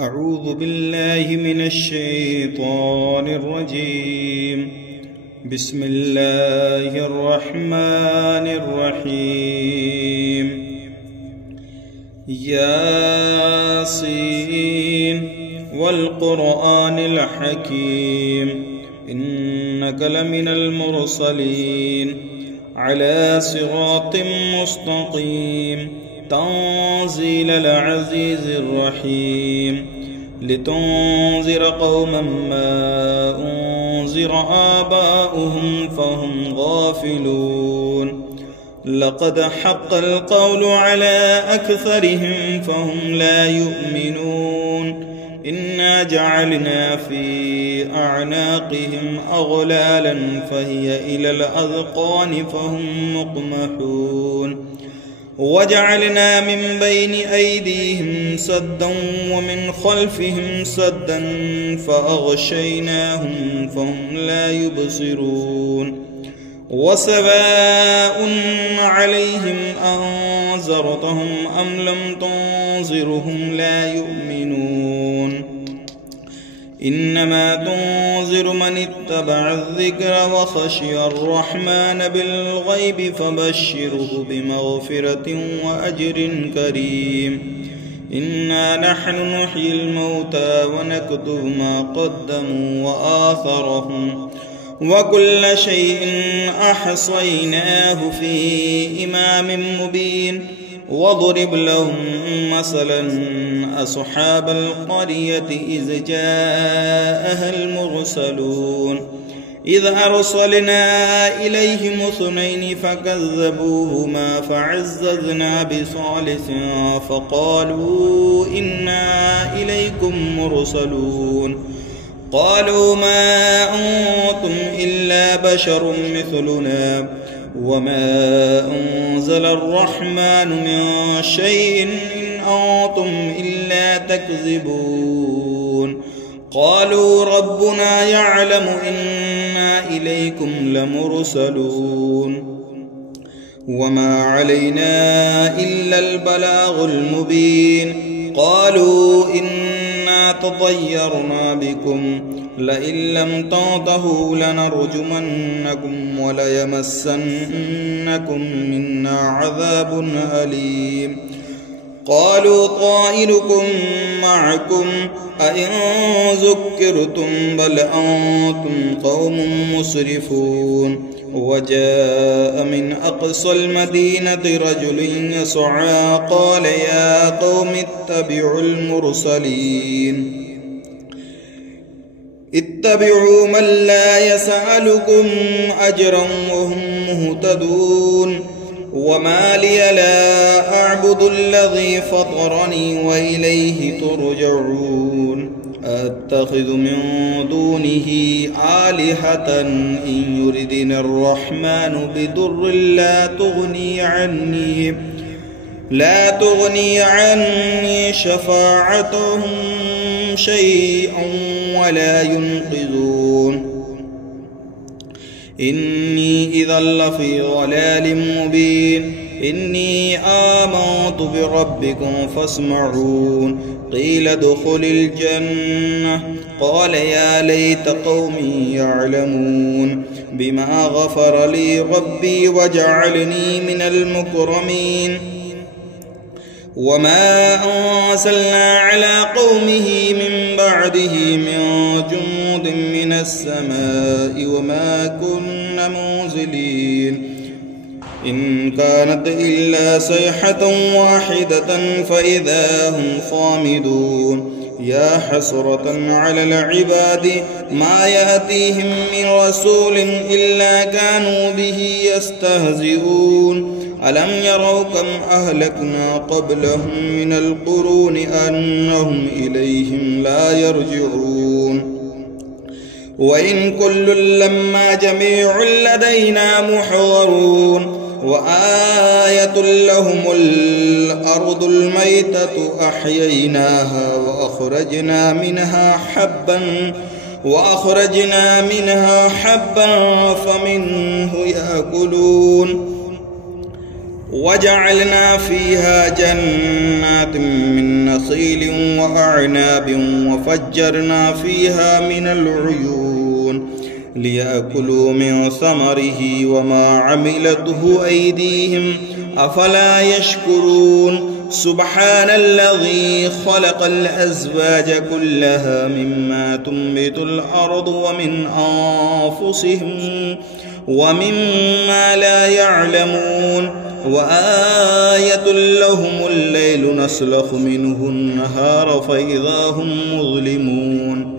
أعوذ بالله من الشيطان الرجيم. بسم الله الرحمن الرحيم. ياسين والقرآن الحكيم إنك لمن المرسلين على صراط مستقيم تنزيل العزيز الرحيم لتنذر قوما ما أنذر آباؤهم فهم غافلون لقد حق القول على أكثرهم فهم لا يؤمنون إنا جعلنا في أعناقهم أغلالا فهي إلى الأذقان فهم مقمحون وجعلنا من بين أيديهم سدا ومن خلفهم سدا فأغشيناهم فهم لا يبصرون وسواء عليهم أنذرتهم أم لم تنذرهم لا يؤمنون إنما تنذر من اتبع الذكر وخشي الرحمن بالغيب فبشره بمغفرة وأجر كريم إنا نحن نحيي الموتى ونكتب ما قدموا وآثرهم وكل شيء أحصيناه في إمام مبين واضرب لهم مثلا أصحاب القرية إذ جاءها المرسلون إذ أرسلنا إليهم اثنين فكذبوهما فعززنا بثالث فقالوا إنا إليكم مرسلون قالوا ما أنتم إلا بشر مثلنا وما أنزل الرحمن من شيء إن أنتم إلا تكذبون قالوا ربنا يعلم إنا إليكم لمرسلون وما علينا إلا البلاغ المبين قالوا إنا تطيرنا بكم لئن لم تنتهوا لنرجمنكم وليمسنكم منا عذاب أليم قالوا طائركم معكم أئن ذكرتم بل أنتم قوم مسرفون وجاء من أقصى المدينة رجل يسعى قال يا قوم اتبعوا المرسلين اتبعوا من لا يسألكم أجرا وهم مهتدون وما لي لا أعبد الذي فطرني وإليه ترجعون أتخذ من دونه آلهة إن يردني الرحمن بضر لا تغني عني شفاعتهم شيئا ولا ينقذون إني إذا لفي ضلال مبين إني آمنت بربكم فاسمعون قيل ادخل الجنة قال يا ليت قومي يعلمون بما غفر لي ربي وجعلني من المكرمين وما أنزلنا على قومه من بعده من جند من السماء وما كنا منزلين إن كانت إلا صيحة واحدة فإذا هم صامدون يا حسرة على العباد ما يأتيهم من رسول إلا كانوا به يستهزئون ألم يروا كم أهلكنا قبلهم من القرون أنهم إليهم لا يرجعون وإن كل لما جميع لدينا محضرون وآية لهم الأرض الميتة أحييناها وأخرجنا منها حبا فمنه يأكلون وجعلنا فيها جنات من نخيل وأعناب وفجرنا فيها من العيون ليأكلوا من ثمره وما عملته أيديهم أفلا يشكرون سبحان الذي خلق الأزواج كلها مما تنبت الأرض ومن أنفسهم ومما لا يعلمون وآية لهم الليل نسلخ منه النهار فإذا هم مظلمون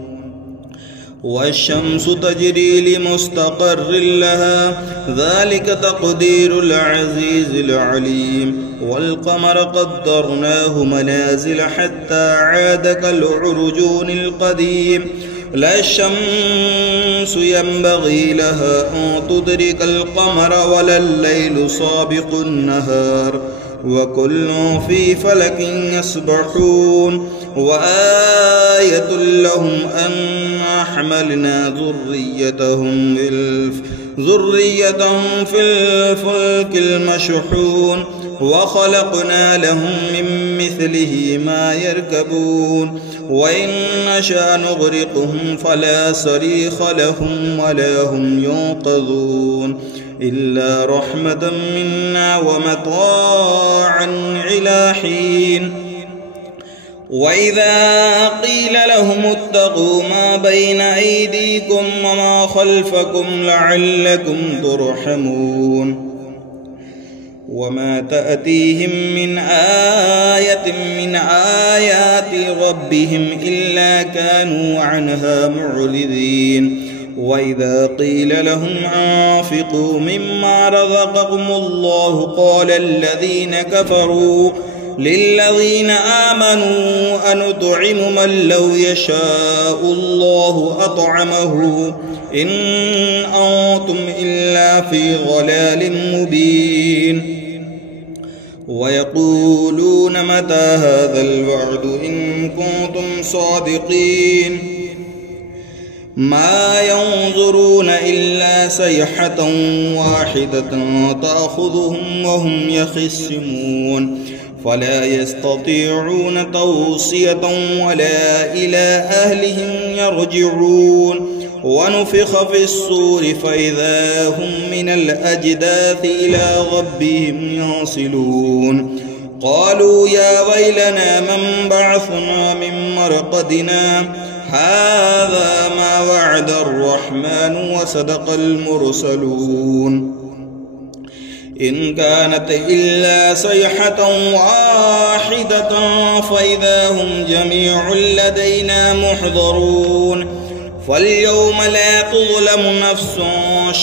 والشمس تجري لمستقر لها ذلك تقدير العزيز العليم والقمر قدرناه منازل حتى عاد كالعرجون القديم لا الشمس ينبغي لها أن تدرك القمر ولا الليل سابق النهار وكل في فلك يسبحون وآية لهم أنا حملنا ذريتهم في الفلك المشحون وخلقنا لهم من مثله ما يركبون وإن نشأ نغرقهم فلا صريخ لهم ولا هم ينقذون إلا رحمة منا ومتاعا إلى حين وإذا قيل لهم اتقوا ما بين أيديكم وما خلفكم لعلكم ترحمون وما تأتيهم من آية من آيات ربهم إلا كانوا عنها معرضين وإذا قيل لهم أنفقوا مما رزقكم الله قال الذين كفروا للذين آمنوا أنطعم من لو يشاء الله أطعمه إن أنتم إلا في ضلال مبين ويقولون متى هذا الوعد إن كنتم صادقين ما ينظرون إلا صيحة واحدة تأخذهم وهم يخصمون فلا يستطيعون توصية ولا إلى أهلهم يرجعون ونفخ في الصور فإذا هم من الأجداث إلى ربهم ينصلون قالوا يا ويلنا من بعثنا من مرقدنا هذا ما وعد الرحمن وصدق المرسلون إن كانت إلا صيحة واحدة فإذا هم جميع لدينا محضرون فاليوم لا تظلم نفس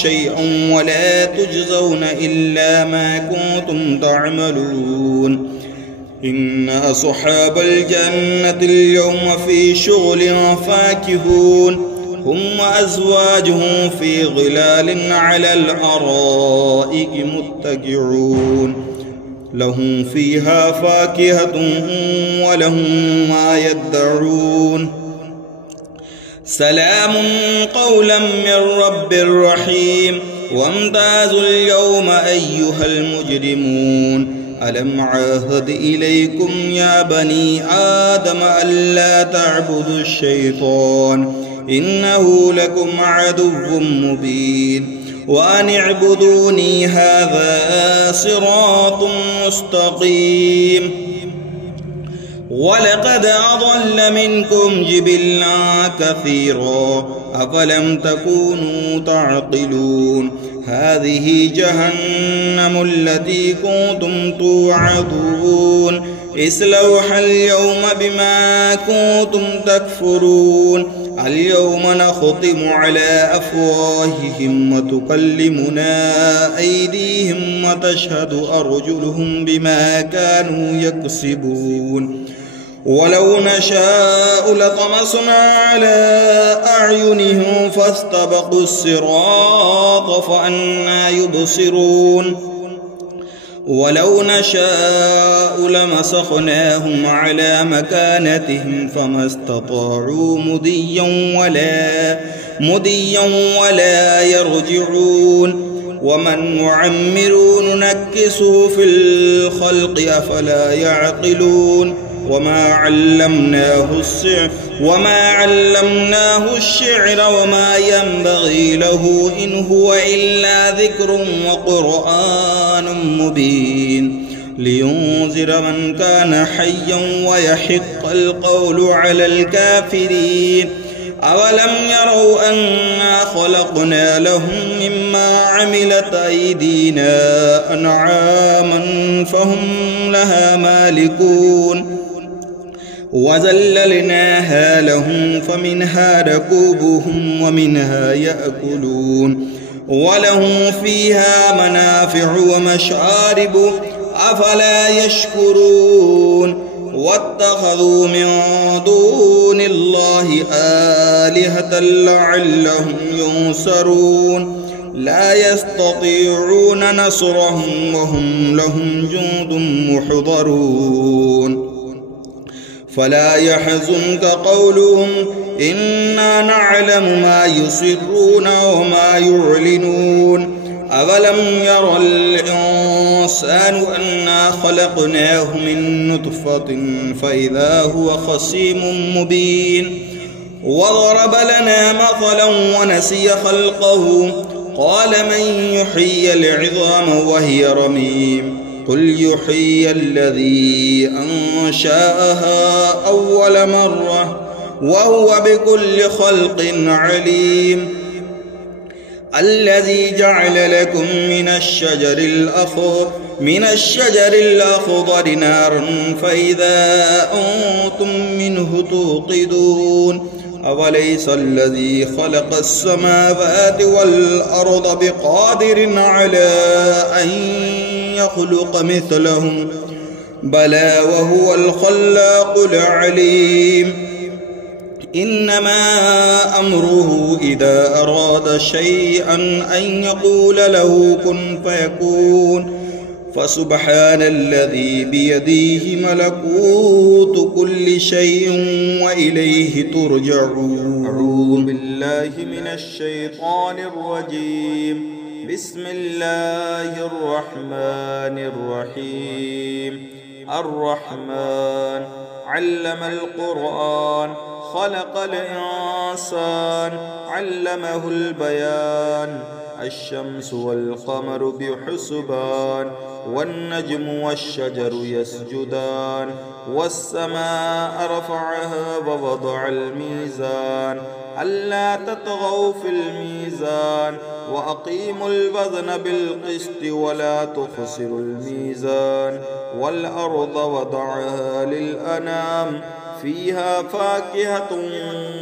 شيئا ولا تجزون إلا ما كنتم تعملون إن أصحاب الجنة اليوم في شغل فاكهون هم وأزواجهم في ظلال على الأرائك متكئون لهم فيها فاكهة ولهم ما يدعون سلام قولا من رب رحيم وامتازوا اليوم أيها المجرمون ألم عاهد إليكم يا بني آدم ألا تعبدوا الشيطان إنه لكم عدو مبين وأن اعبدوني هذا صراط مستقيم ولقد أضل منكم جبلا كثيرا أفلم تكونوا تعقلون هذه جهنم التي كنتم توعدون اصلوها اليوم بما كنتم تكفرون اليوم نختم على أفواههم وتكلمنا أيديهم وتشهد أرجلهم بما كانوا يكسبون ولو نشاء لطمسنا على أعينهم فاستبقوا الصراط فأنى يبصرون ولو نشاء لمسخناهم على مكانتهم فما استطاعوا مضيا ولا يرجعون ومن نعمره ننكسه في الخلق أفلا يعقلون وما علمناه الشعر وما ينبغي له إن هو إلا ذكر وقرآن مبين لينذر من كان حيا ويحق القول على الكافرين أولم يروا أنا خلقنا لهم مما عملت أيدينا أنعاما فهم لها مالكون وذللناها لهم فمنها ركوبهم ومنها يأكلون ولهم فيها منافع ومشارب أفلا يشكرون واتخذوا من دون الله آلهة لعلهم ينصرون لا يستطيعون نصرهم وهم لهم جند محضرون فلا يحزنك قولهم إنا نعلم ما يسرون وما يعلنون أولم ير الإنسان أنا خلقناه من نطفة فإذا هو خصيم مبين وضرب لنا مثلا ونسي خلقه قال من يحيي العظام وهي رميم قل يحيي الذي أنشأها أول مرة وهو بكل خلق عليم الذي جعل لكم من الشجر الأخضر نارا فإذا أنتم منه توقدون أوليس الذي خلق السماوات والأرض بقادر على أن يخلق مثلهم بلى وهو الخلاق العليم إنما أمره إذا أراد شيئا أن يقول له كن فيكون فسبحان الذي بيده ملكوت كل شيء وإليه ترجعون أعوذ بالله من الشيطان الرجيم بسم الله الرحمن الرحيم الرحمن علم القرآن خلق الإنسان علمه البيان الشمس والقمر بحسبان والنجم والشجر يسجدان والسماء رفعها ووضع الميزان ألا تطغوا في الميزان وأقيموا الوزن بالقسط ولا تخسروا الميزان والأرض وضعها للأنام فيها فاكهة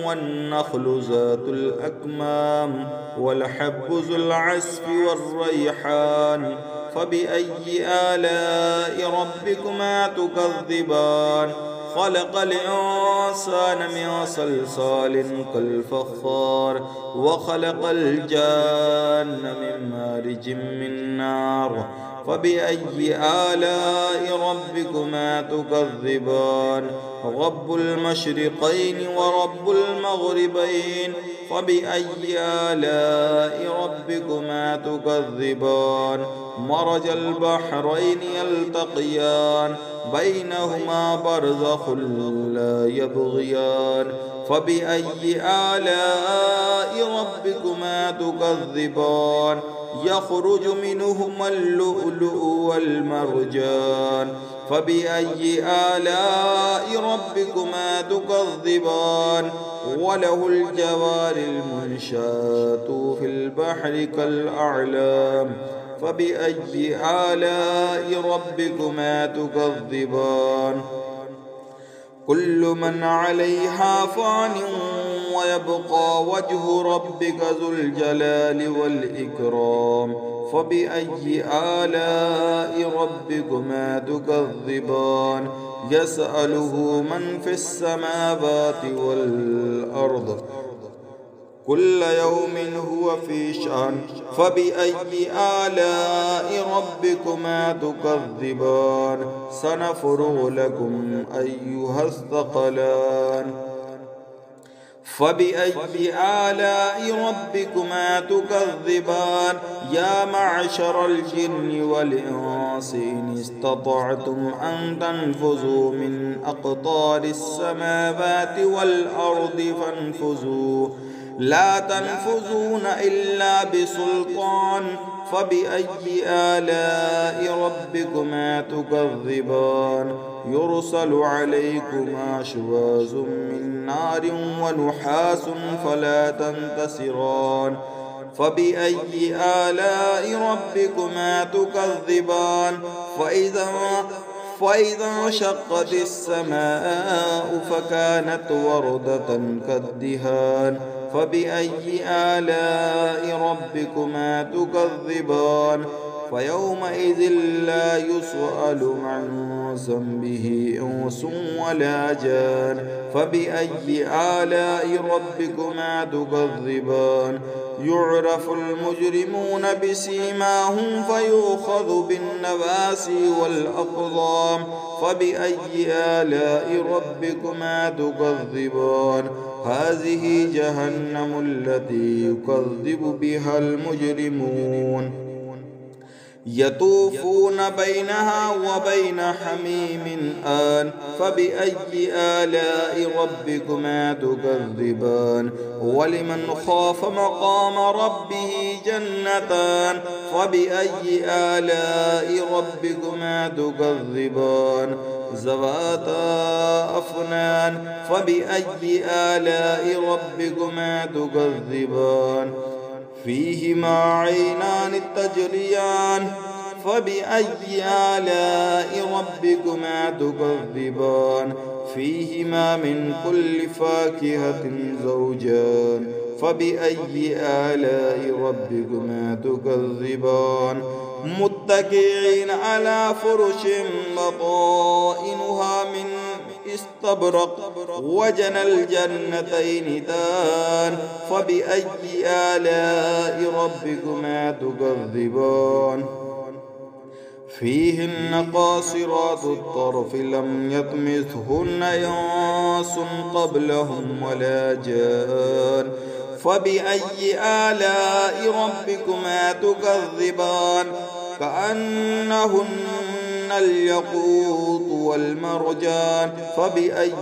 والنخل ذات الأكمام والحب ذو العصف والريحان فبأي آلاء ربكما تكذبان خلق الإنسان من صلصال كالفخار وخلق الجان من مارج من نار فبأي آلاء ربكما تكذبان رب المشرقين ورب المغربين فبأي آلاء ربكما تكذبان مرج البحرين يلتقيان بينهما برزخ لا يبغيان فبأي آلاء ربكما تكذبان يخرج منهما اللؤلؤ والمرجان فبأي آلاء ربكما تكذبان وله الجوار المنشآت في البحر كالأعلام فبأي آلاء ربكما تكذبان كل من عليها فان ويبقى وجه ربك ذو الجلال والإكرام فبأي آلاء ربكما تكذبان يسأله من في السماوات والأرض كل يوم هو في شأن فبأي آلاء ربكما تكذبان سنفرغ لكم أيها الثقلان فبأي آلاء ربكما تكذبان يا معشر الجن والإنس إن استطعتم أن تنفذوا من أقطار السماوات والأرض فانفذوا لا تنفذون إلا بسلطان فبأي آلاء ربكما تكذبان يرسل عليكما شواظ من نار ونحاس فلا تنتصران فبأي آلاء ربكما تكذبان فإذا انشقت السماء فكانت وردة كالدهان فبأي آلاء ربكما تكذبان فيومئذ لا يسأل عن ذنبه إنس ولا جان فبأي آلاء ربكما تكذبان يعرف المجرمون بسيماهم فيؤخذ بالنواسي والأقدام فبأي آلاء ربكما تكذبان هذه جهنم التي يكذب بها المجرمون يطوفون بينها وبين حميم آن فبأي آلاء ربكما تكذبان ولمن خاف مقام ربه جنتان فبأي آلاء ربكما تكذبان ذواتا أفنان فبأي آلاء ربكما تكذبان فيهما عينان تجريان فبأي آلاء ربكما تكذبان فيهما من كل فاكهة زوجان فبأي آلاء ربكما تكذبان متكئين على فرش بطائنها من استبرق وجنى الجنتين دان فبأي آلاء ربكما تكذبان فيهن قاصرات الطرف لم يطمثهن إنس قبلهم ولا جان فبأي آلاء ربكما تكذبان كأنهن الياقوت والمرجان فبأي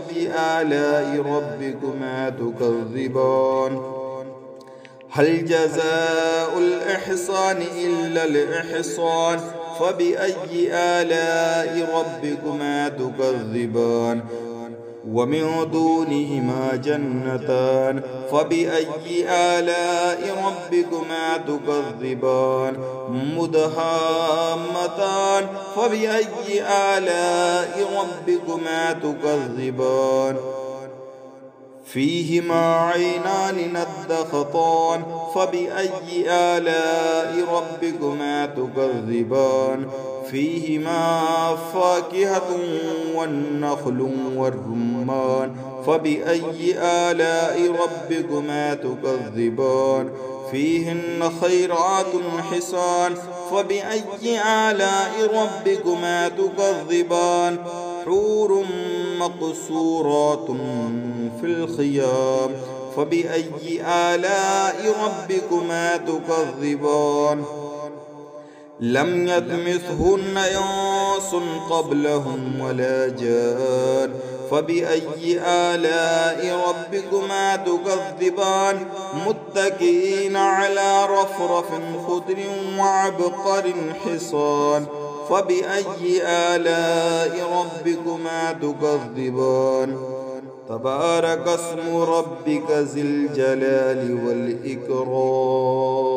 آلاء ربكما تكذبان هل جزاء الإحسان إلا الإحسان فبأي آلاء ربكما تكذبان ومن دونهما جنتان فبأي آلاء ربكما تكذبان مدهامتان فبأي آلاء ربكما تكذبان فيهما عينان نضختان فبأي آلاء ربكما تكذبان فيهما فاكهة والنخل والرمان فبأي آلاء ربكما تكذبان فيهن خيرات حسان فبأي آلاء ربكما تكذبان حور مقصورات في الخيام فبأي آلاء ربكما تكذبان لم يطمثهن إنس قبلهم ولا جان فبأي آلاء ربكما تكذبان متكئين على رفرف خضر وعبقر حصان فبأي آلاء ربكما تكذبان تبارك اسم ربك ذي الجلال والإكرام